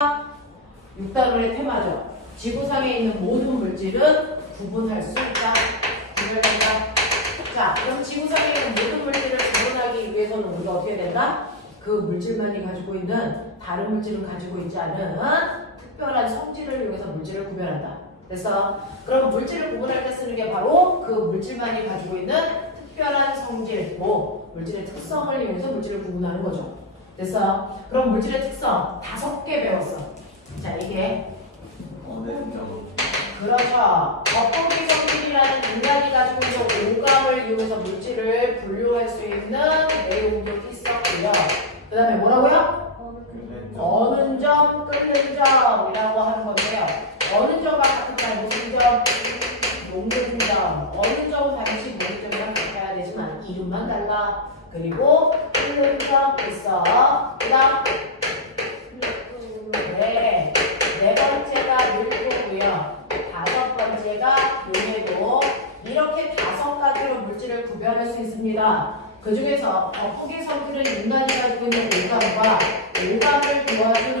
6단원의 테마죠. 지구상에 있는 모든 물질은 구분할 수 있다. 구별된다. 자, 그럼 지구상에 있는 모든 물질을 구분하기 위해서는 우리가 어떻게 된다? 그 물질만이 가지고 있는 다른 물질은 가지고 있지 않은 특별한 성질을 이용해서 물질을 구별한다. 그래서 그럼 물질을 구분할 때 쓰는 게 바로 그 물질만이 가지고 있는 특별한 성질, 물질의 특성을 이용해서 물질을 구분하는 거죠. 그래서 그럼 물질의 특성 5개 배웠어. 자, 이게 그렇죠. 겉보기 성질이라는 인간이 가지고 있는 오감을 이용해서 물질을 분류할 수 있는 내용도 있었고요. 그 다음에 뭐라고요? 어느 점, 끓는 점이라고 하는 건데요. 어느 점과 같은 말 무슨 점? 녹는 점. 어느 점 반드시 녹는 점이랑 같아야 되지만 이름만 달라. 그리고 끓는 점 있어. 그 다음 네 번째가 밀도고요. 5번째가 용해도. 이렇게 5가지로 물질을 구별할 수 있습니다. 그 중에서 겉보기 성질은 인간이 가지고 있는 오감과 오감을 도와주는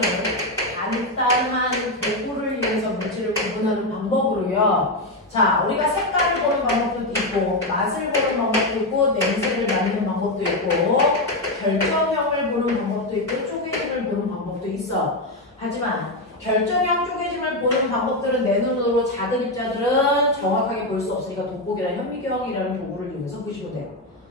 간단한 도구를 이용해서 물질을 구분하는 방법으로요. 자, 우리가 색깔을 보는 방법도 있고, 맛을 보는 방법도 있고, 냄새를 맡는 방법도 있고, 결정형을 보는 방법도 있고, 쪼개짐을 보는 방법도 있어. 하지만 결정형 쪼개짐을 보는 방법들은 내 눈으로 작은 입자들은 정확하게 볼 수 없으니까 돋보기나 현미경이라는 도구를 이용해서 보시면 돼요.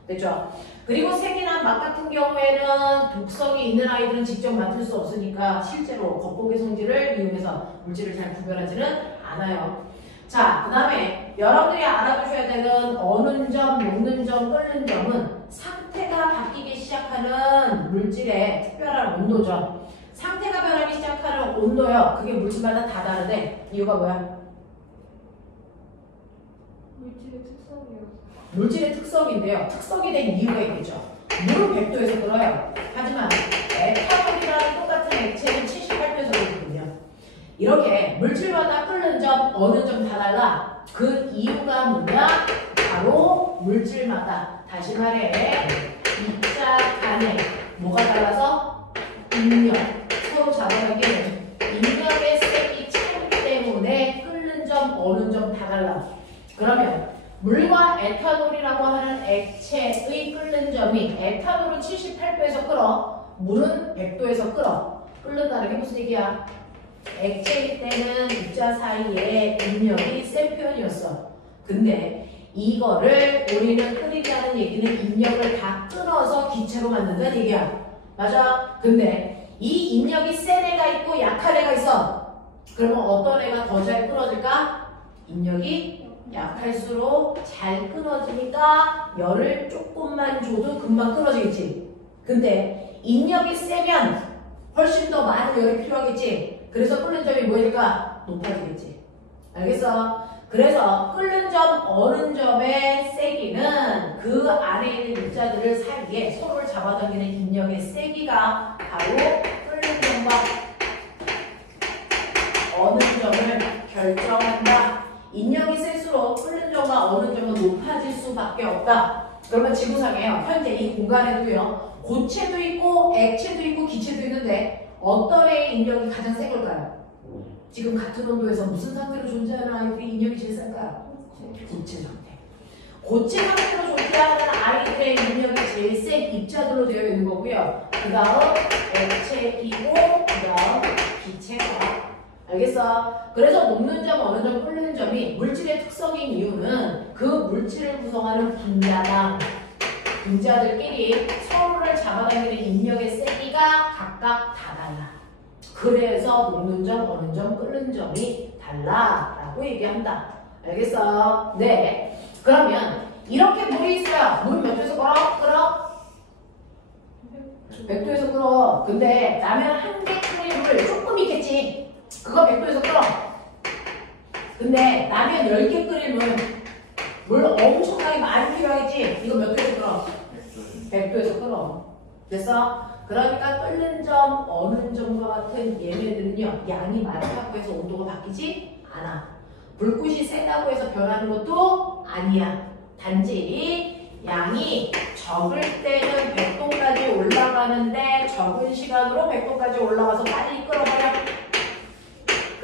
됐죠? 그리고 색이나 맛 같은 경우에는 독성이 있는 아이들은 직접 맡을 수 없으니까 실제로 겉보기 성질을 이용해서 물질을 잘 구별하지는 않아요. 자, 그 다음에 여러분들이 알아두셔야 되는 어는 점, 녹는 점, 끓는 점은 상태가 바뀌기 시작하는 물질의 특별한 온도죠. 상태가 변하기 시작하는 온도요. 그게 물질마다 다 다른데 이유가 뭐야? 물질의 특성이요. 물질의 특성인데요. 특성이 된 이유가 있겠죠. 물은 100도에서 끓어요. 하지만 에탄올이랑 똑같은 액체는 78도에서 끓거든요. 이렇게 물질마다 끓는 점, 어느 점 다 달라. 그 이유가 뭐냐? 바로 물질마다, 다시 말해 입자 간에 뭐가 달라서? 입력. 서로 잡아가기는 입력의 색이 차이기 때문에 끓는 점, 어느 점 다 달라. 그러면 물과 에탄올이라고 하는 액체의 끓는 점이 에탄올은 78도에서 끓어, 물은 100도에서 끓어. 끓는다는 게 무슨 얘기야? 액체일 때는 입자 사이에 입력이 센 표현이었어. 근데 이거를 우리는 끓이자는 얘기는 입력을 다 끊어서 기체로 만든다는 얘기야. 맞아? 근데 이 입력이 센 애가 있고 약한 애가 있어. 그러면 어떤 애가 더 잘 끊어질까? 입력이 약할수록 잘 끊어지니까 열을 조금만 줘도 금방 끊어지겠지. 근데 입력이 세면 훨씬 더 많은 열이 필요하겠지. 그래서 끓는 점이 뭐일까? 높아지겠지. 알겠어? 그래서 끓는 점, 어는 점의 세기는 그 안에 있는 입자들을 사이에 서로를 잡아당기는 입력의 세기가 바로 끓는 점과 어는 점을 결정한다. 입력이 셀수록 끓는 점과 어는 점은 높아질 수밖에 없다. 그러면 지구상에요. 현재 이 공간에도요. 고체도 있고 액체도 있고 기체도 있는데 어떤 애의 입력이 가장 센 걸까요? 지금 같은 온도에서 무슨 상태로 존재하는 아이들이 입력이 제일 센가요? 고체 상태. 고체 상태로 존재하는 아이들의 입력이 제일 센 입자들로 되어 있는 거고요. 그 다음 액체이고 그 다음 기체가. 알겠어? 그래서 녹는 점, 어느 점, 끓는 점이 물질의 특성인 이유는 그 물질을 구성하는 분자당, 분자들끼리 서로를 잡아당기는 입력의 세기가 각각 다 달라. 그래서 녹는 점, 어는 점, 끓는 점이 달라라고 얘기한다. 알겠어? 네. 그러면 이렇게 물이 있어요. 물은 몇 도에서 끓어? 100도에서 끓어. 근데 라면 한 개 끓일 물 조금 있겠지. 그거 100도에서 끓어. 근데 라면 10개 끓일 물 엄청나게 많이 필요하겠지. 이거 몇 도에서 끓어? 100도에서 끓어. 됐어? 그러니까 끓는 점, 어는 점과 같은 얘네들은요. 양이 많다고 해서 온도가 바뀌지 않아. 불꽃이 세다고 해서 변하는 것도 아니야. 단지 양이 적을 때는 100도까지 올라가는데 적은 시간으로 100도까지 올라가서 빨리 끓어버려.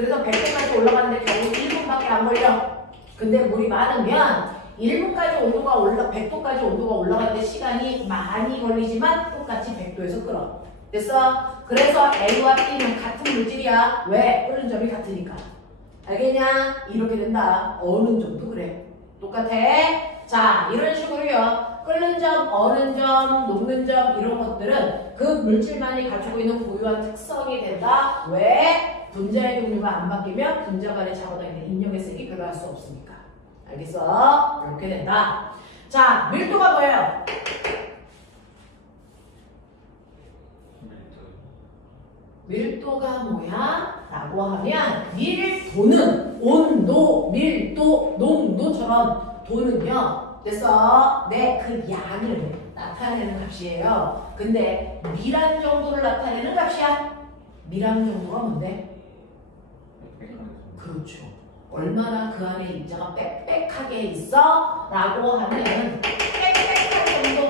그래서 100도까지 올라가는데 결국 1분밖에 안 걸려. 근데 물이 많으면 1분까지 온도가 100도까지 온도가 올라가는데 시간이 많이 걸리지만 똑같이 100도에서 끓어. 됐어? 그래서 A와 B는 같은 물질이야. 왜? 끓는 점이 같으니까. 알겠냐? 이렇게 된다. 어는 점도 그래. 똑같아. 자, 이런 식으로요. 끓는 점, 어는 점, 녹는 점 이런 것들은 그 물질만이 가지고 있는 고유한 특성이 된다. 왜? 분자의 종류가 안 바뀌면 분자 간에 잡아당기는 인력의 색이 변할 수 없으니까. 알겠어? 이렇게 된다. 자, 밀도가 뭐예요? 밀도가 뭐야? 라고 하면 밀도는 온도, 밀도, 농도처럼 도는요. 됐어? 네, 그 양을 나타내는 값이에요. 근데 밀한 정도를 나타내는 값이야. 밀한 정도가 뭔데? 그렇죠. 얼마나 그 안에 입자가 빽빽하게 있어? 라고 하면 빽빽한 정도.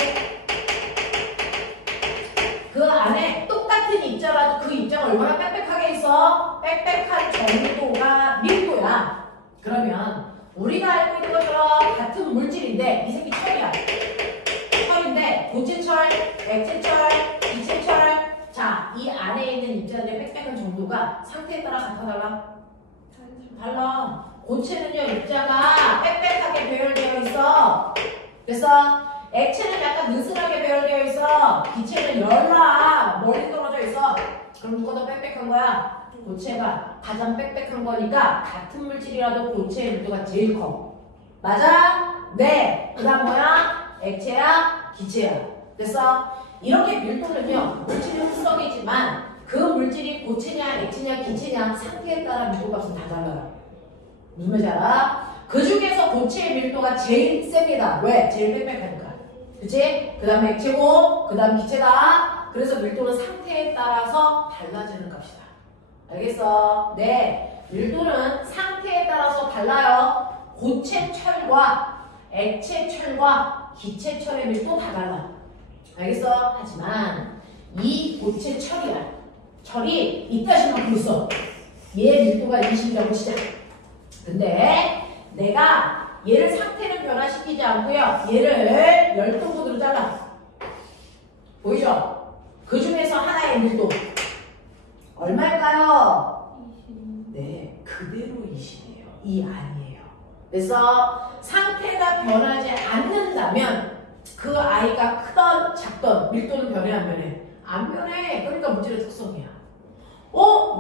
그 안에 똑같은 입자라도 그 입자가 얼마나 빽빽하게 있어? 빽빽한 정도가 밀도야. 그러면 우리가 알고 있는 것처럼 같은 물질인데 이 새끼 철이야. 철인데 고체철, 액체철, 기체철. 자, 이 안에 있는 입자들의 빽빽한 정도가 상태에 따라 같아 달라? 달라. 고체는요 입자가 빽빽하게 배열되어 있어. 그래서 액체는 약간 느슨하게 배열되어 있어. 기체는 열나 멀리 떨어져 있어. 그럼 누가 더 빽빽한 거야? 고체가 가장 빽빽한 거니까 같은 물질이라도 고체의 밀도가 제일 커. 맞아? 네. 그 다음 뭐야? 액체야? 기체야. 됐어? 이렇게 밀도는요 물질의 특성이지만 그 물질이 고체냐, 액체냐, 기체냐 상태에 따라 밀도값은 다 달라요. 무슨 말인지 알아? 그 중에서 고체의 밀도가 제일 셉니다. 왜? 제일 빽빽하니까. 그치? 그 다음에 액체고, 그 다음 기체다. 그래서 밀도는 상태에 따라서 달라지는 값이다. 알겠어? 네. 밀도는 상태에 따라서 달라요. 고체철과 액체철과 기체철의 밀도 다 달라. 알겠어? 하지만 이 고체철이야. 철이 이따시만큼 있어. 얘 밀도가 20이라고 시작. 근데 내가 얘를 상태를 변화시키지 않고요. 얘를 열등분으로 잘라. 보이죠? 그 중에서 하나의 밀도. 얼마일까요? 20. 네, 그대로 20이에요. 이 아니에요. 그래서 상태가 변하지 않는다면 그 아이가 크던 작던 밀도는 변해 안 변해? 안 변해. 그러니까 물질의 특성이야.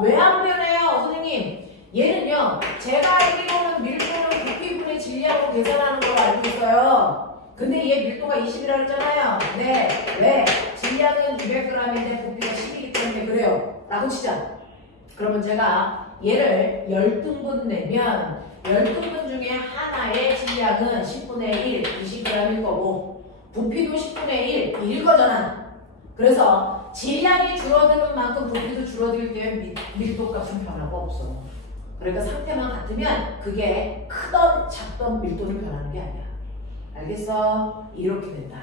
왜 안 변해요? 선생님. 얘는요. 제가 알기로는 밀도는 부피분의 질량으로 계산하는 걸로 알고 있어요. 근데 얘 밀도가 20이라고 했잖아요. 네. 왜? 질량은 200g인데 부피가 10이기 때문에 그래요. 라고 치자. 그러면 제가 얘를 열등분 내면 열등분 중에 하나의 질량은 10분의 1, 20g일 거고 부피도 10분의 1일 거잖아. 그래서 질량이 줄어드는 만큼 부피도 줄어들 때 밀도값은 변화가 없어. 그러니까 상태만 같으면 그게 크던 작던 밀도는 변하는 게 아니야. 알겠어? 이렇게 된다.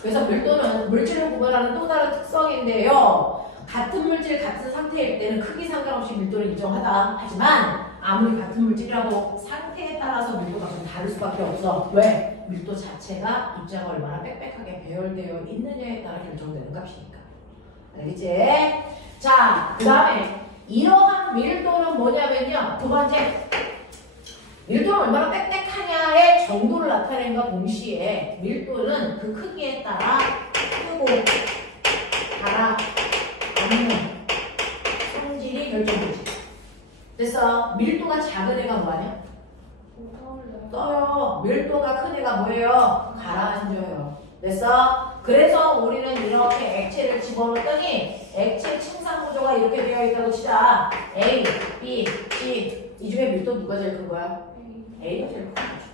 그래서 밀도는 물질을 구별하는 또 다른 특성인데요. 같은 물질, 같은 상태일 때는 크기 상관없이 밀도는 일정하다. 하지만 아무리 같은 물질이라도 상태에 따라서 밀도가 좀 다를 수밖에 없어. 왜? 밀도 자체가 입자가 얼마나 빽빽하게 배열되어 있느냐에 따라 결정되는 값이니까. 알겠지? 자, 그 다음에 이러한 밀도는 뭐냐면요. 두 번째, 밀도는 얼마나 빽빽하냐의 정도를 나타낸과 동시에 밀도는 그 크기에 따라 크고 달아 않는 성질이 결정되지. 그래서 밀도가 작은 애가 뭐하냐? 떠요. 밀도가 큰 애가 뭐예요? 가라앉아요. 됐어? 그래서 우리는 이렇게 액체를 집어넣었더니 액체 침상 구조가 이렇게 되어 있다고 치자. A, B, C 이 중에 밀도 누가 제일 큰 거야? A가 제일 큰 거죠.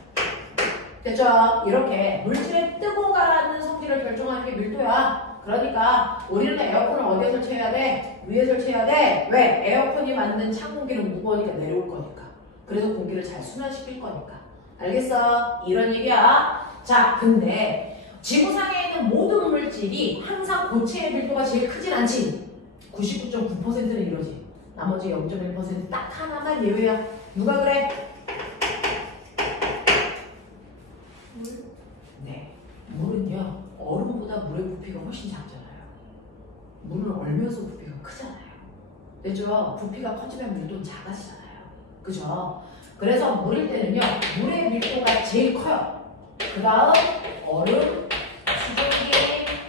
됐죠? 이렇게 물질의 뜨고 가라앉는 성질을 결정하는 게 밀도야. 그러니까 우리는 에어컨을 어디에 설치해야 돼? 위에 설치해야 돼. 왜? 에어컨이 만든 찬 공기는 무거우니까 내려올 거니까. 그래서 공기를 잘 순환시킬 거니까. 알겠어? 이런 얘기야. 자, 근데 지구상에 있는 모든 물질이 항상 고체의 밀도가 제일 크진 않지. 99.9%는 이러지. 나머지 0.1%딱 하나만 예외야. 누가 그래? 물. 네. 물은요, 얼음보다 물의 부피가 훨씬 작잖아요. 물을 얼면서 부피가 크잖아요. 됐죠? 부피가 커지면 밀도는 작아지잖아요. 그죠? 그래서 물일 때는요, 물의 밀도가 제일 커요. 그 다음, 얼음, 수증기,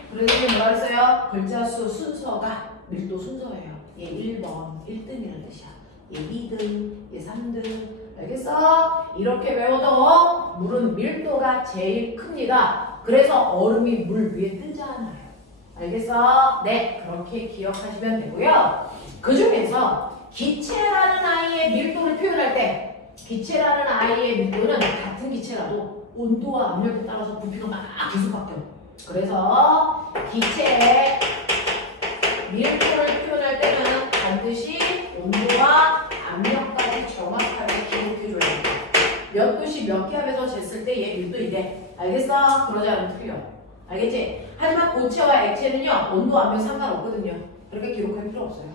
그래서 뭐라 했어요? 글자 수 순서가 밀도 순서예요. 얘 1번, 1등이라는 뜻이야. 얘 2등, 얘 3등. 알겠어? 이렇게 외워도 물은 밀도가 제일 큽니다. 그래서 얼음이 물 위에 뜨잖아요. 알겠어? 네, 그렇게 기억하시면 되고요. 그 중에서 기체라는 아이의 밀도를 표현할 때, 기체라는 아이의 밀도는 같은 기체라도 온도와 압력에 따라서 부피가 막 계속 바뀌어요. 그래서 기체의 밀도를 표현할 때는 반드시 온도와 압력까지 정확하게 기록해줘야 돼요. 몇 도씨 몇 개 하면서 쟀을 때 얘 밀도 이래. 알겠어? 그러지 않으면 틀려. 알겠지? 하지만 고체와 액체는요, 온도 압력 상관없거든요. 그렇게 기록할 필요 없어요.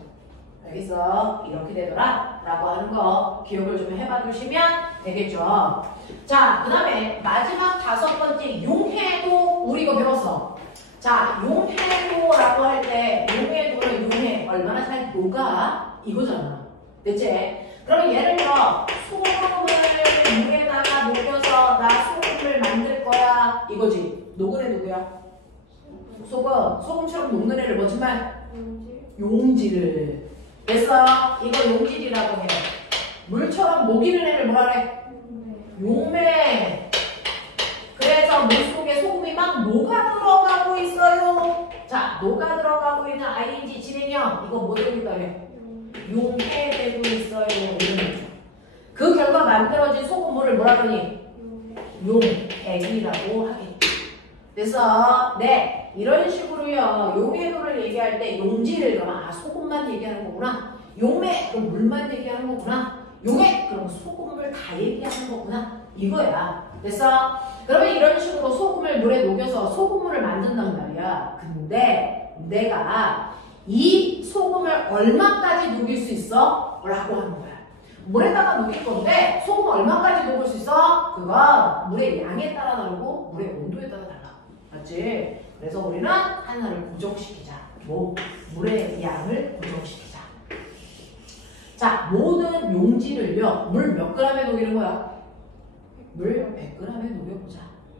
알겠어? 이렇게 되더라 라고 하는 거 기억을 좀 해봐 두시면 되겠죠. 자, 그 다음에 마지막 5번째 용해도 우리 이거 배웠어. 자, 용해도라고 할 때 용해도는 용해 얼마나 잘 녹아 이거잖아. 됐지? 그러면 예를 들어 소금을 물에다가 녹여서 나 소금을 만들 거야 이거지. 녹은 애 누구야? 소금처럼 녹는 애를 뭐지 말? 용지를. 됐어? 이거 용질이라고 해. 물처럼 녹이는 애를 뭐라 그래? 용매. 그래서 물속에 소금이 막 녹아 들어가고 있어요. 자, 녹아 들어가고 있는 ing 진행형 이거 뭐 되고 있다 그래? 용해되고 있어요. 이런 거죠. 그 결과 만들어진 소금물을 뭐라 그러니? 용액이라고 하겠죠. 그래서 네, 이런 식으로요. 용해도를 얘기할 때 용지를 그러면 소금만 얘기하는 거구나. 용매 그럼 물만 얘기하는 거구나. 용액 그럼 소금물 다 얘기하는 거구나. 이거야. 됐어? 그러면 이런 식으로 소금을 물에 녹여서 소금물을 만든단 말이야. 근데 내가 이 소금을 얼마까지 녹일 수 있어? 라고 하는 거야. 물에다가 녹일 건데 소금 얼마까지 녹을 수 있어? 그건 물의 양에 따라 다르고 물의 온도에 따라 달라. 맞지? 그래서 우리는 하나를 고정시키자. 뭐? 물의 양을 고정시키자. 자, 모든 용지를요. 물 몇 g에 녹이는 거야? 물 100g에 녹여보자.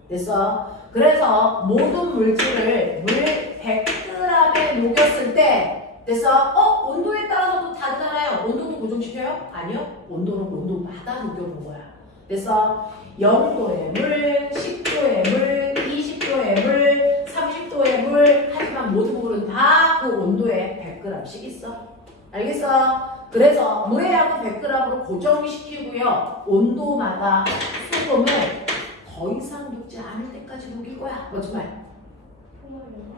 됐어? 그래서 모든 물질을 물 100g에 녹였을 때 됐어? 온도에 따라서도 다르잖아요. 온도도 고정시켜요? 아니요. 온도는 온도마다 녹여본 거야. 됐어? 0도의 물, 10도의 물, 20도의 물, 30도의 물 하지만 모든 물은 다 그 온도에 100g씩 있어. 알겠어? 그래서 물의 양은 100g으로 고정시키고요. 온도마다 소금을 더 이상 녹지 않을 때까지 녹일 거야. 뭐지 말?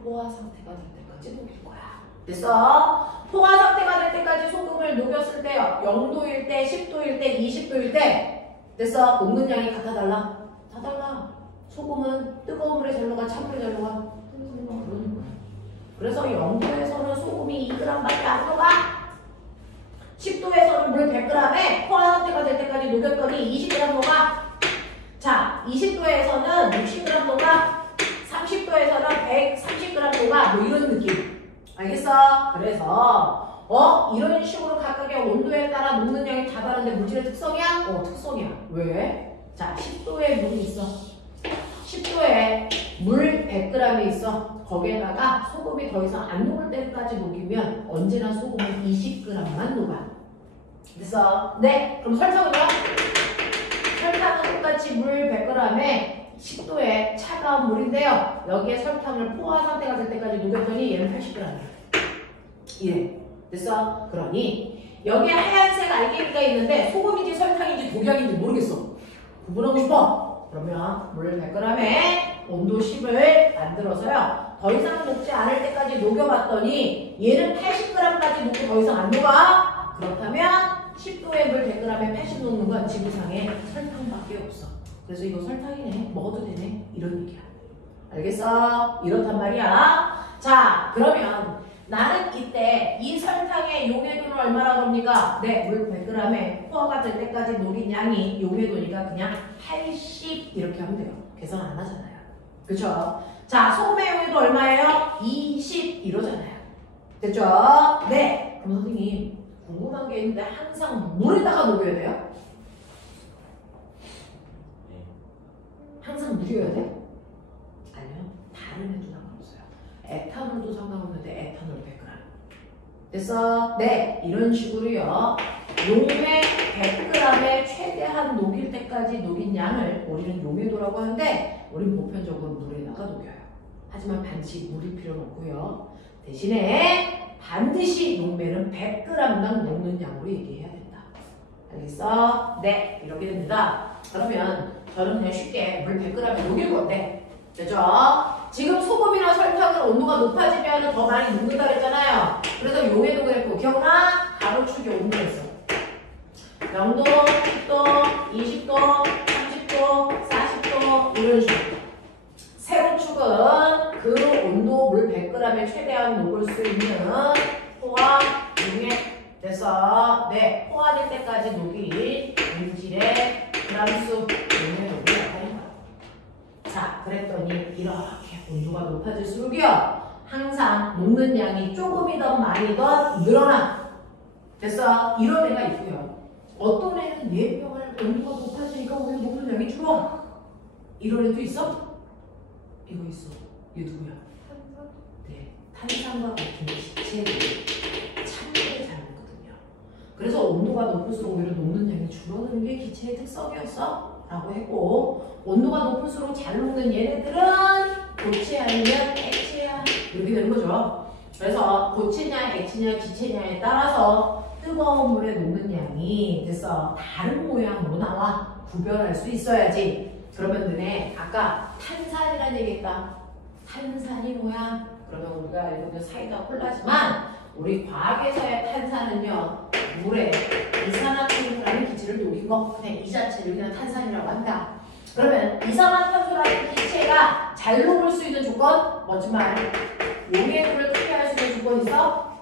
포화 상태가 될 때까지 녹일 거야. 됐어? 포화 상태가 될 때까지 소금을 녹였을 때요. 0도일 때, 10도일 때, 20도일 때 됐어? 녹는 양이 같아 달라? 다 달라. 소금은 뜨거운 물에 잘 녹아, 찬물에 잘 녹아? 그래서 0도에서는 소금이 2g밖에 안 녹아. 10도에서는 물 100g에 포화 상태가 될 때까지 녹였더니 20g 녹아. 자, 20도에서는 60g 녹아. 30도에서는 130g 녹아. 뭐 이런 느낌. 알겠어? 그래서 이런 식으로 각각의 온도에 따라 녹는 양이 다 다른데 물질의 특성이야? 특성이야. 왜? 자, 10도에 물이 있어. 10도에 물 100g이 있어. 거기에다가 소금이 더 이상 안 녹을 때까지 녹이면 언제나 소금은 20g만 녹아. 그래서 네, 그럼 설탕은요? 설탕은 똑같이 물 100g에 10도의 차가운 물인데요. 여기에 설탕을 포화 상태가 될 때까지 녹였더니 얘는 80g이야. 예, 됐어? 그러니 여기에 하얀색 알갱이가 있는데 소금인지 설탕인지 독약인지 모르겠어. 구분하고 싶어. 그러면 물 100g에 온도 10을 만들어서요. 더 이상 녹지 않을 때까지 녹여봤더니 얘는 80g까지 녹고 더 이상 안 녹아. 그렇다면 10도의 물 100g에 80 녹는 건 지구상에 설탕밖에 없어. 그래서 이거 설탕이네. 먹어도 되네. 이런 얘기야. 알겠어? 이렇단 말이야. 자, 그러면 나는 이때 이 설탕의 용해도는 얼마라고 합니까? 네, 물 100g에 포화가 될 때까지 녹인 양이 용해도니까 그냥 80 이렇게 하면 돼요. 계산 안 하잖아요. 그렇죠? 자, 소금의 용해도 얼마예요? 20 이러잖아요. 됐죠? 네. 그럼 선생님 궁금한 게 있는데 항상 물에다가 녹여야 돼요? 항상 물이어야 돼? 아니요. 다른 해도 상관없어요. 에탄올도 상관없는데 에탄올 100g. 됐어? 네. 이런 식으로요. 용해 100g에 최대한 녹일 때까지 녹인 양을 우리는 용해도라고 하는데 우리는 보편적으로 물에다가 녹여요. 하지만 반드시 물이 필요는 없고요. 대신에 반드시 용매는 100g당 녹는 양으로 얘기해야 된다. 알겠어? 네. 이렇게 됩니다. 그러면 저는 그냥 쉽게 물 100g에 녹일 건데 됐죠? 지금 소금이나 설탕은 온도가 높아지면 더 많이 녹는다 그랬잖아요. 그래서 용해도 그랬고 기억나? 가로축에 온도였어. 0도, 10도, 20도, 30도, 40도 이런 식으로. 세로축은 그 온도 물 100g에 최대한 녹을 수 있는 포화, 용해 됐어. 네, 포화될 때까지 녹인 물질의 그람수 용해도를 나타낸 거야. 자, 그랬더니 이렇게 온도가 높아질수록요 항상 녹는 양이 조금이든 많이든 늘어나. 됐어. 이런 애가 있고요. 어떤 애는 예병을 온도가 높아지니까 오늘 녹는 양이 줄어. 이런 애도 있어? 이거 있어. 얘 누구야? 탄산? 네, 탄산과 같은 기체들이 참되게 잘 녹거든요. 그래서 온도가 높을수록 오히려 녹는 양이 줄어드는 게 기체의 특성이었어 라고 했고, 온도가 높을수록 잘 녹는 얘네들은 고체 아니면 액체야 이렇게 되는 거죠. 그래서 고체냐 액체냐 기체냐에 따라서 뜨거운 물에 녹는 양이 됐어 다른 모양으로 나와. 구별할 수 있어야지. 그러면 너네 아까 탄산이라는 얘기했다. 탄산이 뭐야? 그러면 우리가 알고 있는 사이다 콜라지만 우리 과학에서의 탄산은요 물에 이산화탄소라는 기체를 녹인 거 그냥 이 자체를 그냥 탄산이라고 한다. 그러면 이산화탄소라는 기체가 잘 녹을 수 있는 조건 멋진 말 용해도를 크게 할 수 있는 조건 있어?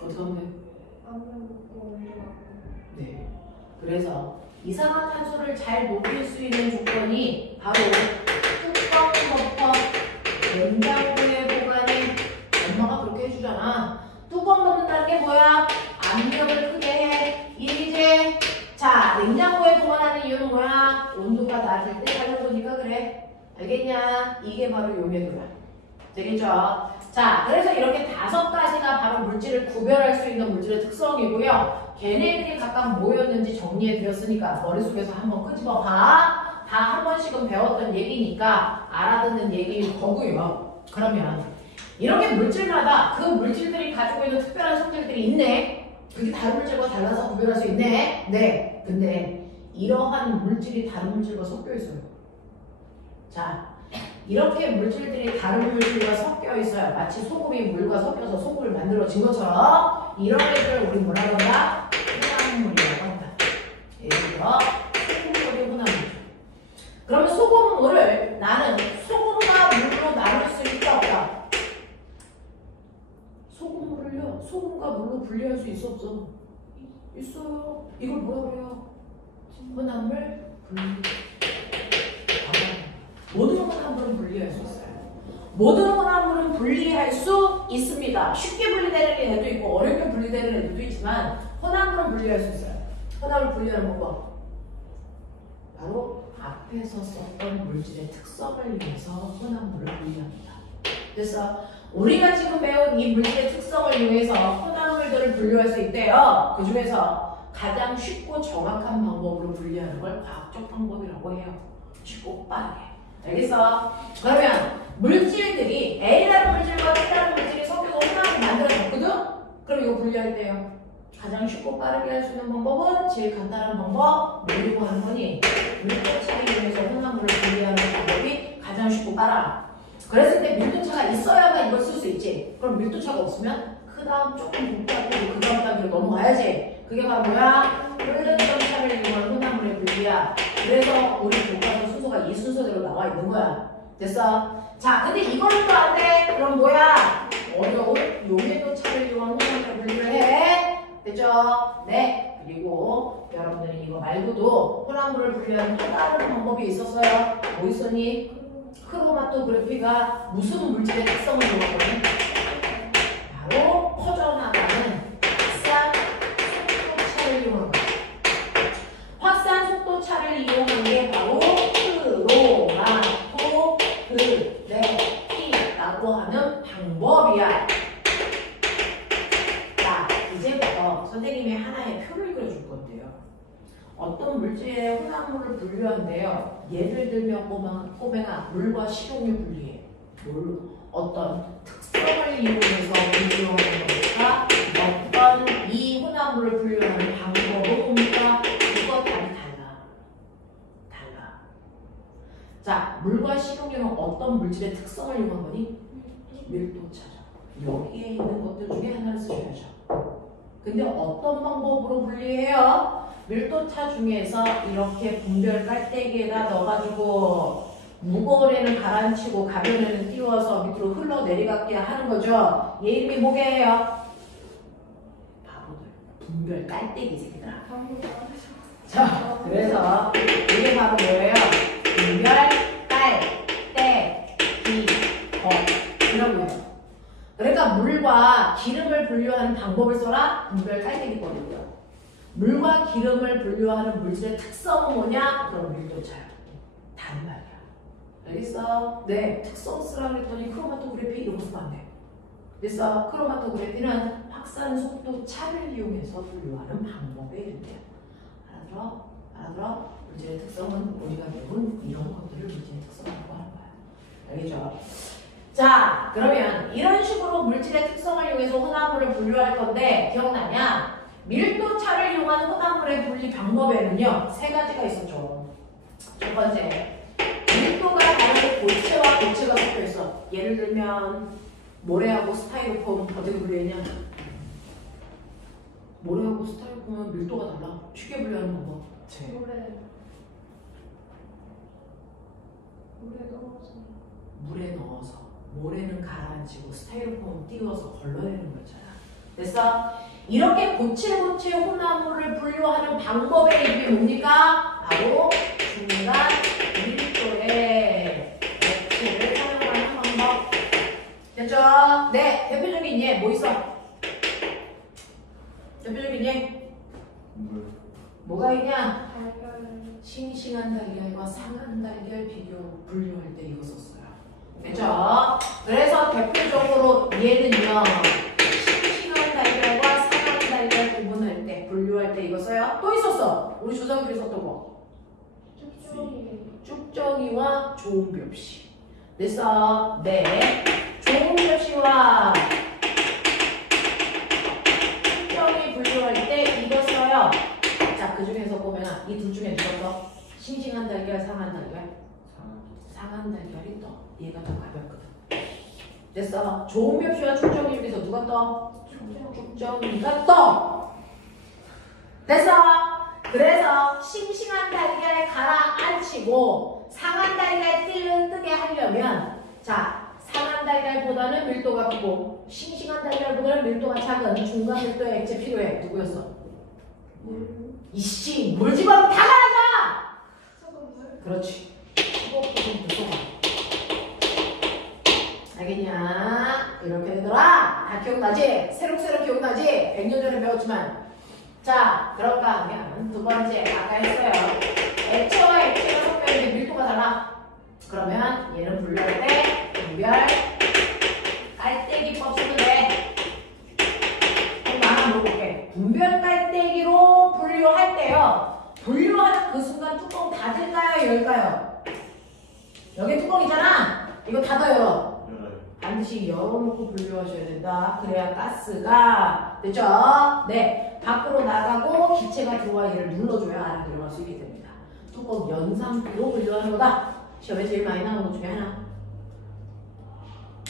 어떻게 하면 돼? 아무래도 온도가 네. 그래서 이산화탄소를 잘 녹일 수 있는 조건이 바로 뚜껑 덮어 냉장고에 보관해. 엄마가 그렇게 해주잖아. 뚜껑 덮는다는 게 뭐야? 압력을 크게 해. 이제 자 냉장고에 보관하는 이유는 뭐야? 온도가 낮을 때 잘 녹으니까 그래. 알겠냐? 이게 바로 용해도야. 되겠죠? 자, 그래서 이렇게 5가지가 바로 물질을 구별할 수 있는 물질의 특성이고요. 걔네들이 각각 뭐였는지 정리해드렸으니까 머릿속에서 한번 끄집어 봐. 다 한 번씩은 배웠던 얘기니까 알아듣는 얘기일 거고요. 그러면 이렇게 물질마다 그 물질들이 가지고 있는 특별한 성질들이 있네. 그게 다른 물질과 달라서 구별할 수 있네. 네. 근데 이러한 물질이 다른 물질과 섞여 있어요. 자, 이렇게 물질들이 다른 물질과 섞여 있어요. 마치 소금이 물과 섞여서 소금을 만들어진 것처럼 이런 애들을 우리 뭐라고 한다? 혼합물이라고 한다. 예를 들어 소금물이 혼합물. 그러면 소금물을 나는 소금과 물로 나눌 수 있다 없다? 소금물을요 소금과 물로 분리할 수 있어 없어? 있어요. 이걸 뭐라고 해요? 혼합물 분리. 모든 혼합물은 분리할 수 있어요. 모든 혼합물은 분리할 수 있습니다. 쉽게 분리되는 애도 있고 어렵게 분리되는 애도 있지만 혼합물은 분리할 수 있어요. 혼합물 분리하는 방법 바로 앞에서 썼던 물질의 특성을 이용해서 혼합물을 분리합니다. 그래서 우리가 지금 배운 이 물질의 특성을 이용해서 혼합물들을 분류할 수 있대요. 그 중에서 가장 쉽고 정확한 방법으로 분리하는 걸 과학적 방법이라고 해요. 쉽고 빠르게. 알겠어? 그러면 물질들이 A라는 물질과 B라는 물질이 섞여서 혼합을 만들어졌거든? 그럼 이거 분리할 때요. 가장 쉽고 빠르게 할 수 있는 방법은 제일 간단한 방법 뭐라고 하는 거니? 밀도차를 이용해서 혼합물을 분리하는 방법이 가장 쉽고 빠르다. 그랬을 때 밀도차가 있어야만 이걸 쓸 수 있지. 그럼 밀도차가 없으면 그 다음 조금 높아지고 그 다음 단계로 넘어가야지. 그게 바로 뭐야? 흐르는 점차를 이용한 혼합물의 분리야. 그래서 우리 교과서 순서가 이 순서대로 나와 있는 거야. 됐어? 자, 근데 이걸로 안 돼. 그럼 뭐야? 어려운 용해도 차를 이용한 혼합물을 분류해. 됐죠? 네. 그리고 여러분들이 이거 말고도 혼합물을 분류하는 또 다른 방법이 있었어요. 뭐 있었니? 크로마토그래피가 무슨 물질의 특성을 이용하거든? 바로 퍼져나가는 확산 속도차를 이용한 거야. 확산 속도차를 이용한 게 바로 크로마토그래피라고 하는 방법이야. 자, 이제부터 선생님이 하나의 표를 그려줄 건데요. 어떤 물질의 혼합물을 분류한대요. 예를 들면 꼬맹아 물과 식용유 분리해. 어떤 특성을 이용해서 분류하는 거니까 어떤 이 혼합물을 분류하는 방법은 뭡니까? 그거 달라. 자, 물과 식용유는 어떤 물질의 특성을 이용한 거니? 밀도차죠. 여기에 있는 것들 중에 하나를 쓰셔야죠. 근데 어떤 방법으로 분리해요? 밀도차 중에서 이렇게 분별 깔때기에다 넣어가지고 무거운 애는 가라앉히고 가벼운 애는 띄워서 밑으로 흘러내리게 하는 거죠. 얘 이름이 뭐게요? 바보들. 분별 깔때기 새끼들아. 자, 그래서 이게 바로 뭐예요? 분별 깔때기 이라고 해요. 그러니까 물과 기름을 분류하는 방법을 써라. 분별 깔때기거든요. 물과 기름을 분류하는 물질의 특성은 뭐냐? 그럼 밀도차야. 다른 말이야. 알겠어? 네, 특성 쓰라 그랬더니 크로마토그래피 이런 거 쓰면 안 돼. 그래서 크로마토그래피는 확산 속도 차를 이용해서 분류하는 방법에 이른대요. 알아들어? 물질의 특성은 우리가 배운 이런 것들을 물질의 특성이라고 하는 거야. 알겠죠? 자, 그러면 이런 식으로 물질의 특성을 이용해서 혼합물을 분류할 건데 기억나냐? 밀도차를 이용한 혼합물의 분리 방법에는요, 세 가지가 있었죠. 첫 번째, 밀도가 다른 고체와 고체가 섞여 있어. 예를 들면 모래하고 스타이로폼 어떻게 분류했냐? 모래하고 스타이로폼은 밀도가 달라. 쉽게 분류하는 방법. 물에 넣어서 모래는 가라앉히고 스타이로폼 띄워서 걸러내는 거잖아. 그래서 이렇게 고체 혼합물을 분류하는 방법의 이름이 뭡니까? 바로 중간 밀도의 액체를 사용하는 방법. 됐죠? 네, 대표적인 예, 뭐 있어? 대표적인 예? 뭐가 있냐? 싱싱한 달걀과 상한 달걀 비교 분류할 때 이거 썼어요. 됐죠? 그래서 대표적으로 얘는요, 싱싱한 달걀과 상한 달걀 구분할 때 분류할 때 이거 써요. 또 있었어. 우리 조상들이 썼던 거. 쭉정이와 좋은 벽시. 됐어? 네. 좋은 벽시와 쭉정이 분류할 때 이거 써요. 자, 그 중에서 보면 이 둘 중에 누가 더? 싱싱한 달걀, 상한 달걀? 상한 달걀이 떠. 얘가 더 가볍거든. 됐어? 좋은 벽시와 쭉정이 중에서 누가 떠? 쭉정이가 떠. 됐어? 그래서 싱싱한 달걀 가라앉히고 상한 달걀 뜨게 하려면, 자, 상한 달걀보다는 밀도가 크고 싱싱한 달걀보다는 밀도가 작은 중간 밀도의 액체 필요해. 누구였어? 이씨, 물 집어넣으면 다 가라앉아! 그렇지. 15% 소금. 알겠냐? 이렇게 되더라. 다 기억나지? 새록새록 기억나지? 100년 전에 배웠지만. 자, 그런가 하면 두 번째, 아까 했어요. 액체와 액체가 섞여 있는데 밀도가 달라. 그러면 얘는 분류할 때 분별 깔때기법 쓰면 돼. 그럼 하나 물어볼게. 분별 깔때기로 분류할 때요, 분류하는 그 순간 뚜껑 닫을까요? 열까요? 여기 뚜껑 있잖아. 이거 닫아 열어. 반드시 열어놓고 분류하셔야 된다. 그래야 가스가, 됐죠? 네, 밖으로 나가고 기체가 들어와 얘를 눌러줘야 안에 들어갈 수 있게 됩니다. 뚜껑 연 상태로 분류하는 거다. 시험에 제일 많이 나오는 것 중에 하나.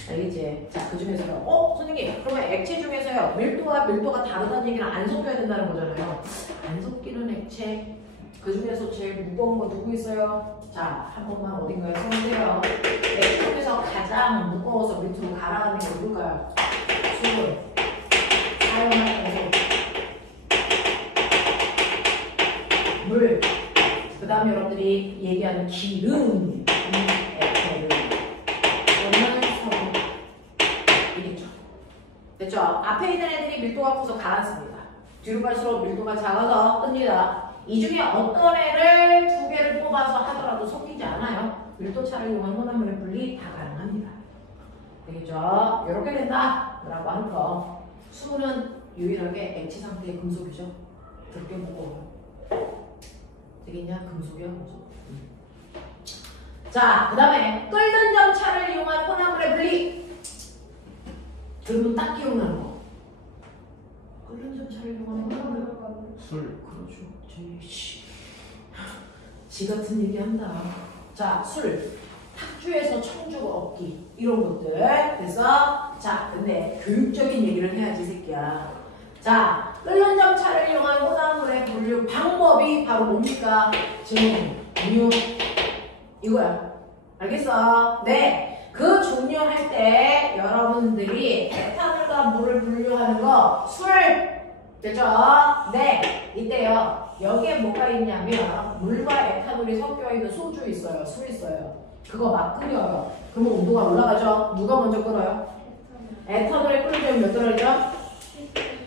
알겠지? 자, 그 중에서요. 선생님, 그러면 액체 중에서요, 밀도가 다르다는 얘기는 안 섞여야 된다는 거잖아요. 안 섞이는 액체, 그 중에서 제일 무거운 거 누구 있어요? 자, 한 번만 어딘가에 써주세요. 액체 중에서 가장 무거워서 밑으로 가라앉는 게 누굴까요? 수분, 사용할 공소, 물, 그 다음에 여러분들이 얘기하는 기름, 액체를 또는 소금, 이겠죠. 됐죠? 앞에 있는 애들이 밀도가 커서 가라앉습니다. 뒤로 갈수록 밀도가 작아서 뜹니다. 이 중에 어떤 애를 두 개를 뽑아서 하더라도 섞이지 않아요. 밀도차를 이용한 혼합물의 분리 다 가능합니다. 되겠죠? 이렇게 된다 라고 하는 거. 수분은 유일하게 액체 상태의 금속이죠. 그렇게 무거워요. 되겠냐? 금속이야, 금속. 자, 그 다음에 끓는 점차를 이용한 혼합물의 분리. 그러면 딱 기억나는 거. 끓는 점차를 이용한 혼합물의 분리. 술. 그렇죠. 지 같은 얘기 한다. 자, 술. 탁주에서 청주가 없기. 이런 것들. 그래서, 자, 근데 교육적인 얘기를 해야지, 새끼야. 자, 끓는 점차를 이용한 혼합물의 분류 방법이 바로 뭡니까? 증류. 이거야. 알겠어? 네. 그 종류할 때 여러분들이 에탄올과 물을 분류하는 거 술. 됐죠? 네. 이때요. 여기에 뭐가 있냐면 물과 에탄올이 섞여 있는 소주 있어요. 술 있어요. 그거 막 끓여요. 그러면 온도가 올라가죠? 누가 먼저 끓어요? 에탄올이 끓는 점이 몇 도라죠?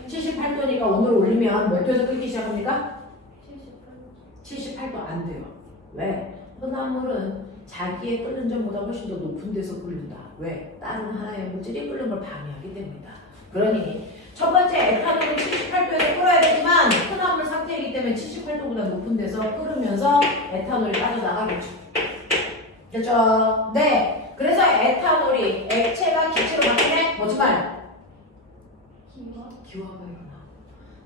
78도니까 온도를 올리면 몇 도에서 끓기 시작합니까? 78도 안 돼요. 왜? 혼합물은 자기의 끓는 점보다 훨씬 더 높은 데서 끓는다. 왜? 다른 하나의 물질이 끓는 걸 방해하기 때문이다. 그러니 첫 번째 에탄올은 78도에서 끓어야 되지만 혼합물 상태이기 때문에 78도보다 높은 데서 끓으면서 에탄올이 빠져나가겠죠. 됐죠? 네. 그래서 에탄올이 액체가 기체로 바뀌네? 뭐지 말? 기화가 일어나.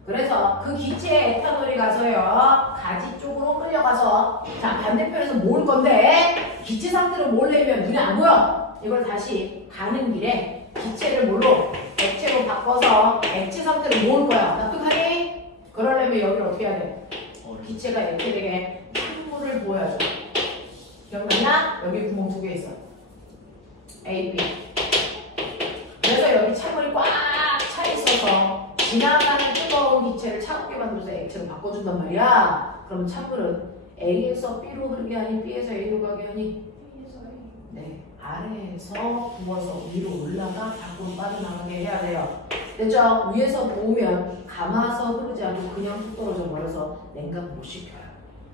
그래서 그 기체에 에탄올이 가서요 가지 쪽으로 끌려가서 자 반대편에서 모을 건데 기체 상태로 몰래면 눈에 안 보여. 이걸 다시 가는 길에 기체를 뭘로? 액체로 바꿔서 액체 상태로 모을 거야. 납득하니? 그러려면 여기를 어떻게 해야 돼? 기체가 액체 되게 찬물을 부어야죠. 기억나냐? 여기 구멍 두 개 있어. A, B. 그래서 여기 찬물이 꽉 차 있어서 지나가는 뜨거운 기체를 차갑게 만들어서 액체로 바꿔준단 말이야. 그럼 찬물은 A에서 B로 흐르게 하니 B에서 A로 가게 하니? 네. 아래에서 부어서 위로 올라가 밖으로 빠져나가게 해야 돼요. 됐죠? 위에서 부으면 감아서 흐르지 않고 그냥 뚝 떨어져 버려서 냉각 못 시켜요.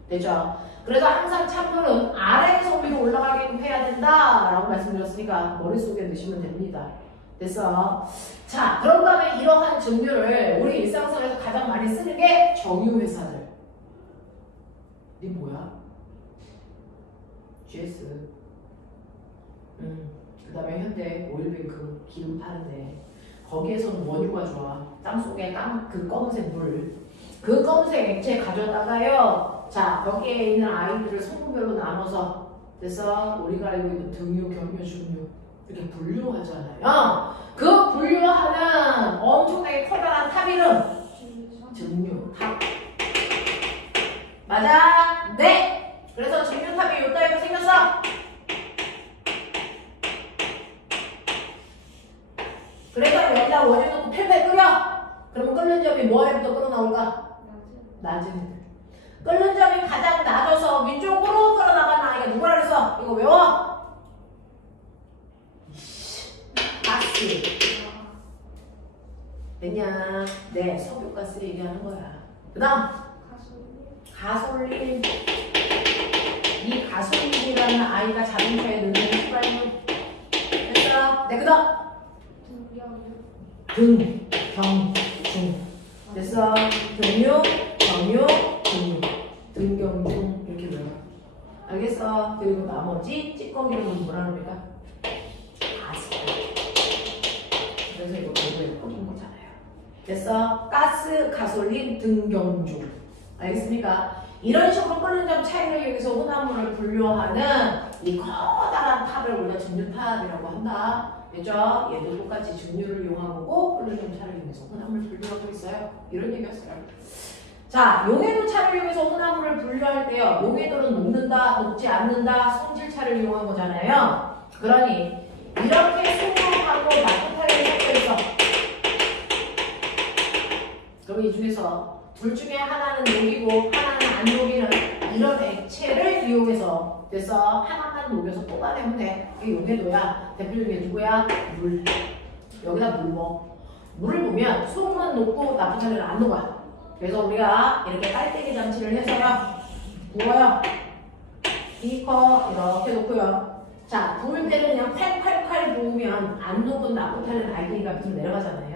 됐죠? 그래서 항상 찬물은 아래에서 위로 올라가게끔 해야 된다라고 말씀드렸으니까 머릿속에 넣으시면 됩니다. 됐어? 자, 그런 다음에 이러한 증류를 우리 일상생활에서 가장 많이 쓰는 게 정유회사들. 이게 뭐야? GS. 그 다음에 현대 오일뱅크 기름 파는데 거기에서는 원유가 좋아. 땅속에 그 검은색 물. 그 검은색 액체 가져다가요. 자, 거기에 있는 아이들을 성분별로 나눠서 그래서 우리가 알고 있는 등유, 경유, 중유 이렇게 분류하잖아요. 그 분류하는 엄청나게 커다란 탑 이름 증류 탑. 맞아? 네. 그래서 증류탑이 요 따위로 생겼어. 그래서 여기다 원유 넣고 펠펠 끓여. 그러면 끓는 점이 뭐 아래부터 끓어나올까? 낮은 애들. 끓는 점이 가장 낮아서 위쪽으로 끌어나가는 아이가 누구라 그랬어? 이거 외워? 가스. 됐냐? 네, 석유가스 얘기하는 거야. 그 다음 가솔린. 이 가솔린이라는 아이가 자동차에 넣는 휘발유. 됐어? 네, 그 다음 등, 경, 중. 됐어? 등유, 경유, 등유. 등, 경, 중. 이렇게 외워. 알겠어? 그리고 나머지 찌꺼기는 뭐라 합니까? 가스. 그래서 이거 모두에 꽂은 거잖아요. 됐어? 가스, 가솔린, 등, 경, 중. 알겠습니까? 이런 식으로 끓는 점 차이를 이용해서 혼합물을 분류하는 이 커다란 탑을 우리가 증류탑이라고 한다. 됐죠? 얘도 똑같이 증류를 이용한 거고 끓는 점 차를 이용해서 혼합물 분류하고 있어요. 이런 얘기였어요. 자, 용해도 차를 이용해서 혼합물을 분류할 때요. 용해도는 녹는다, 녹지 않는다, 성질차를 이용한 거잖아요. 그러니 이렇게 수분하고 마토타임이 섞여 있어. 그럼 이 중에서 둘 중에 하나는 녹이고 하나는 안 녹이는 이런 액체를 이용해서 그래서 하나만 녹여서 뽑아내면 돼. 이게 용해도야. 대표적인 게 누구야? 물. 여기다 물 뭐. 물을 보면 소금은 녹고 나프탈렌은 안 녹아. 그래서 우리가 이렇게 깔때기 장치를 해서요. 부어요. 비커 이렇게 놓고요. 자, 부을 때는 그냥 칼칼칼 부으면 안 녹은 나프탈렌 알데히드가 밑으로 내려가잖아요.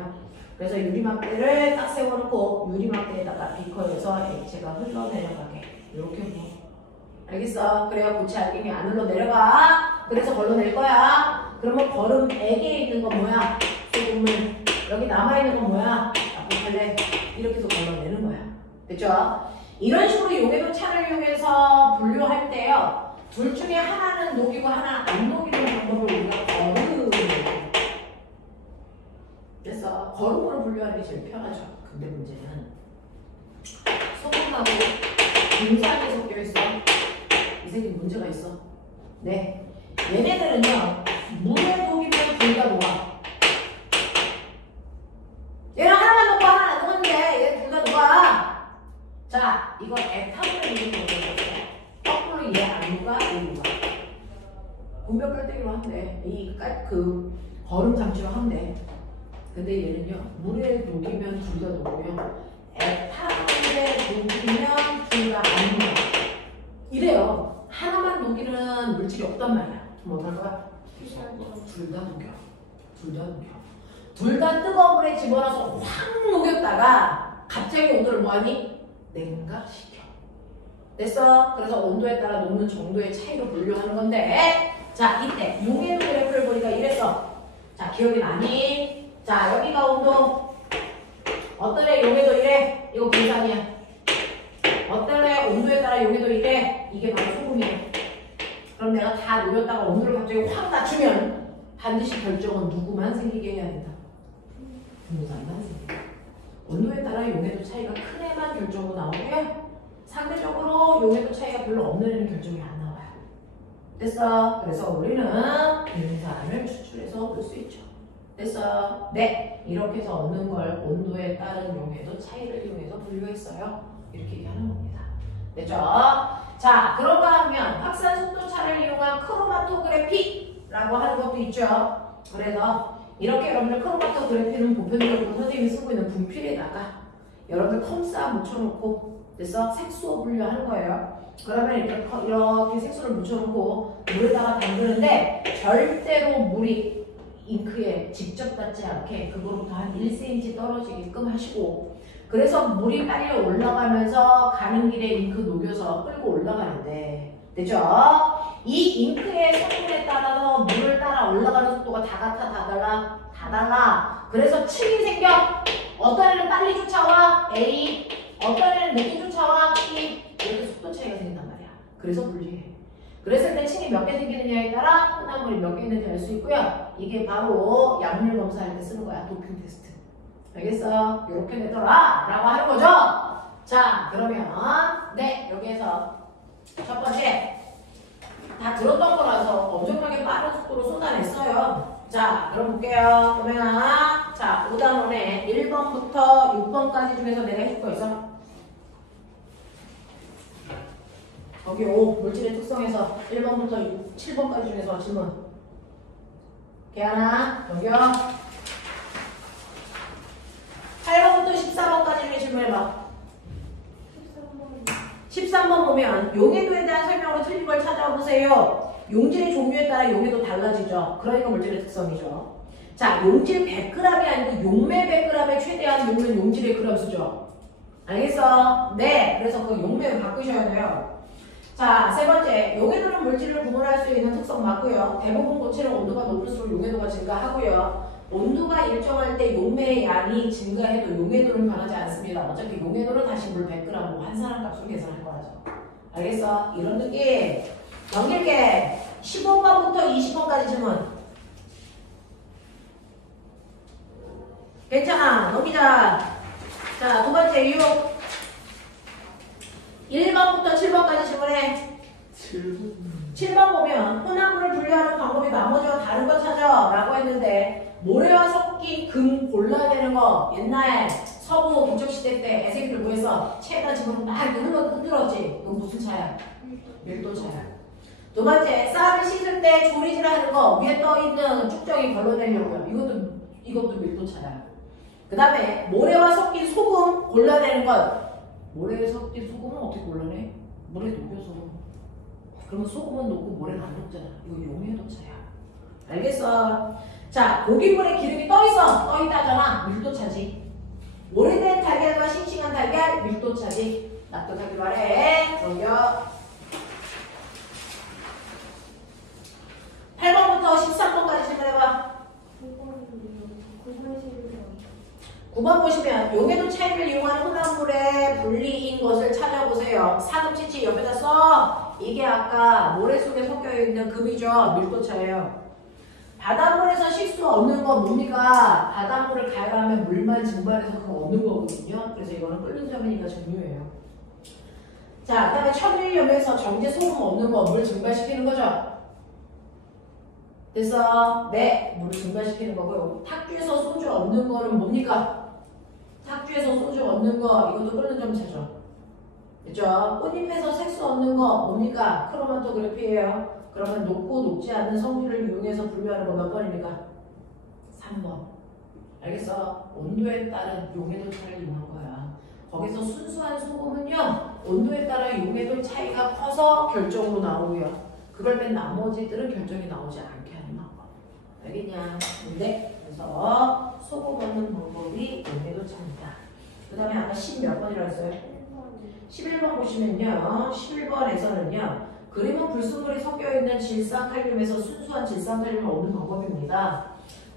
그래서 유리막대를 딱 세워놓고 유리막대에다가 비커에서 액체가 흘러내려가게 이렇게 부어. 알겠어? 그래야 고체 알갱이 안 흘러내려가. 그래서 걸러낼 거야. 그러면 거름액에 있는 건 뭐야? 소금물. 여기 남아있는 건 뭐야? 나프탈렌. 이렇게 해서 걸러내는 거야. 됐죠? 이런 식으로 용해도 차를 이용해서 분류할 때요. 둘 중에 하나는 녹이고 하나는 안 녹이는 방법을 우리가 거름. 그래서 거름으로 분류하는 게 제일 편하죠. 근데 문제는 소금하고 빙산이 섞여 있어. 이 새끼 문제가 있어. 네. 얘네들은요. 물에 녹이면 둘 다 녹아. 얘는 하나만 녹고 하나 안 녹았는데 얘 둘 다 녹아. 자, 이거 에탄올에 녹이는 거거든요. 거꾸로 얘 안 녹아, 얘 녹아. 분별 깔때기로 하면 돼. 그 거름 장치로 하면 돼. 근데 얘는요. 물에 녹이면 둘 다 녹으며 에탄올에 녹이면 둘 다 안 녹아. 이래요. 하나만 녹이는 물질이 없단 말이야. 그럼 어떨 거야? 둘 다 녹여. 둘 다 녹여. 둘 다 뜨거운 물에 집어넣어서 확 녹였다가 갑자기 온도를 뭐하니? 냉각시켜. 됐어? 그래서 온도에 따라 녹는 정도의 차이로 분류하는 건데 자, 이때 용해도 그래프를 보니까 이랬어. 자, 기억이 나니? 자, 여기가 온도. 어떤 애 용해도 이래? 이거 분산이야. 어떤 애 온도에 따라 용해도 이래? 이게 바로 소금이야. 그럼 내가 다 녹였다가 온도를 갑자기 확 낮추면 반드시 결정은 누구만 생기게 해야 된다. 분산만 생겨. 온도에 따라 용해도 차이가 큰 애만 결정으로 나오고요. 상대적으로 용해도 차이가 별로 없는 애는 결정이 안 나와요. 됐어? 그래서 우리는 분산을 추출해서 볼 수 있죠. 됐어? 네. 이렇게 해서 얻는 걸 온도에 따른 용해도 차이를 이용해서 분류했어요. 이렇게 얘기하는 겁니다. 됐죠? 자, 그런가 하면 확산 속도차를 이용한 크로마토그래피라고 하는 것도 있죠. 그래서 이렇게 여러분들 크로마토그래피는 보편적으로 선생님이 쓰고 있는 분필에다가 여러분들 컴싸 묻혀놓고 그래서 색소 분류하는 거예요. 그러면 이렇게 색소를 묻혀놓고 물에다가 담그는데 절대로 물이 잉크에 직접 닿지 않게 그거로부터 한 1cm 떨어지게끔 하시고 그래서 물이 빨리 올라가면서 가는 길에 잉크 녹여서 끌고 올라가는데 됐죠? 이 잉크의 성분에 따라서 물을 따라 올라가는 속도가 다 같아? 다 달라? 다 달라. 그래서 층이 생겨. 어떤 애는 빨리 쫓아와 A, 어떤 애는 늦게 쫓아와 B. 이렇게 속도 차이가 생긴단 말이야. 그래서 분리해. 그랬을 때 층이 몇 개 생기느냐에 따라 혼합물이 몇 개 있는지 알 수 있고요. 이게 바로 약물 검사할 때 쓰는 거야. 도핑 테스트. 알겠어? 이렇게 되더라 라고 하는 거죠. 자, 그러면 네, 여기에서 첫 번째 다 들었던 거라서 엄청나게 빠른 속도로 쏟아냈어요. 자, 그럼 볼게요. 그러면 자, 5단원에 1번부터 6번까지 중에서 내가 해줄 거 있어? 거기 5 물질의 특성에서 1번부터 7번까지 중에서 질문. 개하나 여기요. 8번부터 14번까지 중에 질문해봐. 13번 보면 용해도에 대한 설명으로 틀린 걸 찾아보세요. 용질의 종류에 따라 용해도 달라지죠. 그러니까 물질의 특성이죠. 자, 용질 100g이 아니고 용매 100g의 최대한 용은 용질의 그램수죠. 알겠어? 네. 그래서 그 용매를 바꾸셔야 돼요. 자, 세 번째. 용해도는 물질을 구분할 수 있는 특성 맞고요. 대부분 고체는 온도가 높을수록 용해도가 증가하고요. 온도가 일정할 때 용매의 양이 증가해도 용해도는 변하지 않습니다. 어차피 용해도는 다시 물 100g으로 환산한 값으로 계산할 거라서. 알겠어? 이런 느낌. 넘길게. 15번부터 20번까지 질문. 괜찮아. 넘기자. 자, 두 번째 6. 1번부터 7번까지 질문해. 7번 보면 혼합물을 분류하는 방법이 나머지와 다른 거 찾아 라고 했는데 모래와 섞인 금 골라내는 거 옛날 서부 민족시대 때 애생이들 구해서 체에다 집으로 막 이렇게 흔들었지. 이거 무슨 차야? 밀도차야. 두 번째, 쌀을 씻을 때 조리질 하는 거 위에 떠있는 쭉정이 걸러내려고요. 이것도 밀도차야. 그 다음에 모래와 섞인 소금 골라내는 것. 모래에 섞인 소금은 어떻게 골라내? 물에 녹여서. 그러면 소금은 녹고 모래는 안 녹잖아. 이거 용해도차야. 알겠어? 자, 고기물에 기름이 떠있다잖아. 밀도차지. 오래된 달걀과 싱싱한 달걀 밀도차지. 납득하기 바래. 넘겨. 8번부터 13번까지 질문해봐. 9번 보시면 용해도 차이를 이용한 혼합물의 분리인 것을 찾아보세요. 사금치치 옆에다 써. 이게 아까 모래 속에 섞여있는 금이죠. 밀도차예요. 바닷물에서 식수 얻는 건 뭡니까? 바닷물을 가열하면 물만 증발해서 그거 얻는 거거든요. 그래서 이거는 끓는 점이니까 중요해요. 자, 그 다음에 천일염에서 정제 소금 얻는 거 물 증발시키는 거죠. 됐어? 네, 물을 증발시키는 거고요. 탁주에서 소주 얻는 거는 뭡니까? 탁주에서 소주 얻는 거 이것도 끓는 점 차죠. 그죠? 꽃잎에서 색소 얻는 거 뭡니까? 크로마토그래피예요. 그러면 녹고 녹지 않는 성질을 이용해서 분류하는 거 몇 번입니까? 3번. 알겠어? 온도에 따른 용해도 차이를 이용한 거야. 거기서 순수한 소금은요, 온도에 따라 용해도 차이가 커서 결정으로 나오고요. 그걸 뺀 나머지들은 결정이 나오지 않게 하는 방법. 알겠냐? 네. 그래서 소금 얻는 방법이 용해도 차입니다. 그 다음에 아까 10몇 번이라고 했어요? 11번 보시면요. 11번에서는요. 그림은 불순물이 섞여있는 질산칼륨에서 순수한 질산칼륨을 얻는 방법입니다.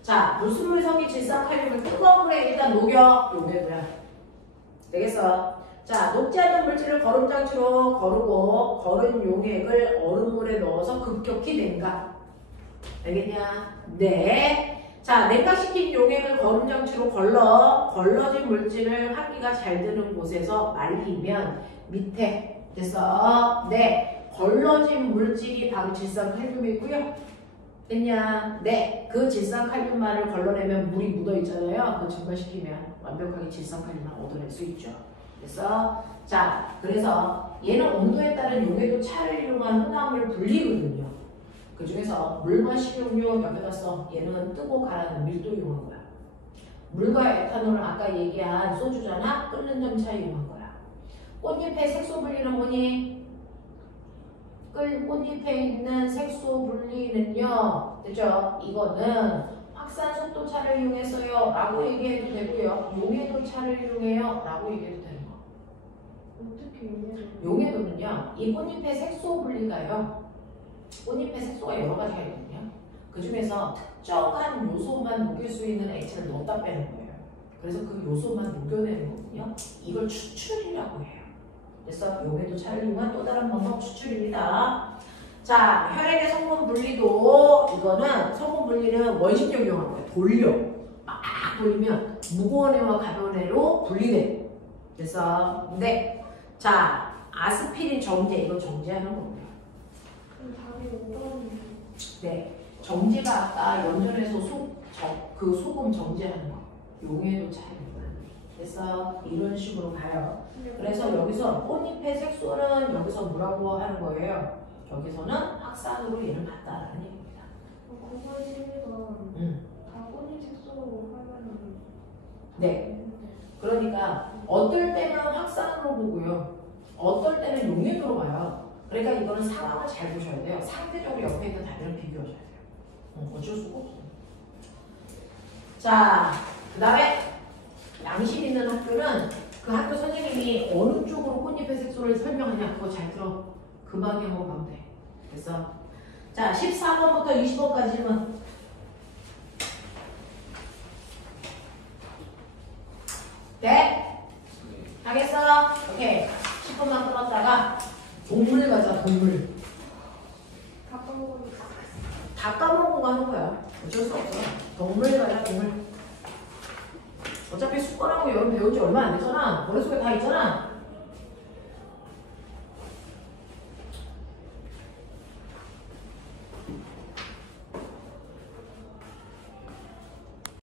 자, 불순물이 섞인 질산칼륨을 뜨거운 물에 일단 녹여. 용해도야. 되겠어? 자, 녹지 않는 물질을 거름장치로 거르고 거른 용액을 얼음물에 넣어서 급격히 냉각. 알겠냐? 네. 자, 냉각시킨 용액을 거름장치로 걸러진 물질을 환기가 잘 되는 곳에서 말리면 밑에 됐어? 네. 걸러진 물질이 바로 질산칼륨이고요. 됐냐? 네. 그 질산칼륨만을 걸러내면 물이 묻어있잖아요. 그거 증발시키면 완벽하게 질산칼륨을 얻어낼 수 있죠. 그래서 자, 그래서 얘는 온도에 따른 용해도 차를 이용한 혼합물 분리거든요. 그 중에서 물과 식용유 옆에다 써. 얘는 뜨고 가라는 밀도 이용한 거야. 물과 에탄올은 아까 얘기한 소주잖아. 끓는 점 차이 이용한 거야. 꽃잎의 색소 분리는 뭐니? 꽃잎에 있는 색소 분리는요, 그죠? 이거는 확산 속도 차를 이용해서요 라고 얘기해도 되고요, 용해도 차를 이용해요 라고 얘기해도 되는 거. 어떻게 용해도는요, 이 꽃잎의 색소 분리가요, 꽃잎의 색소가 여러 가지가 있거든요. 그 중에서 특정한 요소만 녹일 수 있는 액체를 넣었다 빼는 거예요. 그래서 그 요소만 녹여내는 거거든요. 이걸 추출이라고 해요. 그래서 용해도 차를 이용한 또 다른 방법 추출입니다. 자, 혈액의 성분 분리도 이거는 성분 분리는 원심력 이용한 거예요. 돌려. 막 돌리면 무거운 애와 가벼운 애로 분리돼. 그래서 네. 자, 아스피린 정제 이거 정제하는 겁니다. 그럼 답이 5번이에요. 네. 정제가 아까 연전에서 그 소금 정제하는 거. 용해도 차입니다. 그래서 이런 식으로 가요. 그래서 여기서 꽃잎의 색소는 여기서 뭐라고 하는 거예요? 여기서는 확산으로 얘를 봤다라는 얘기입니다. 9번 11번 다 꽃잎 색소로 하면 네. 그러니까 어떨 때는 확산으로 보고요. 어떨 때는 용해도로 봐요. 그러니까 이거는 상황을 잘 보셔야 돼요. 상대적으로 옆에 있는 답이랑 비교하셔야 돼요. 어쩔 수가 없어요. 자, 그 다음에 양심 있는 학교는 그 학교 선생님이 어느 쪽으로 꽃잎의 색소를 설명하냐 그거 잘 들어. 그 방향으로 가면 돼. 됐어? 자, 14번부터 20번까지 질문. 네? 하겠어? 오케이. 10분만 끊었다가 동물 가자, 동물. 다 까먹으니까. 다 까먹은 거 하는 거야. 어쩔 수 없어. 동물 가자, 동물. 어차피 숟가락하고 여러분 배운 지 얼마 안 됐잖아. 머릿속에 다 있잖아.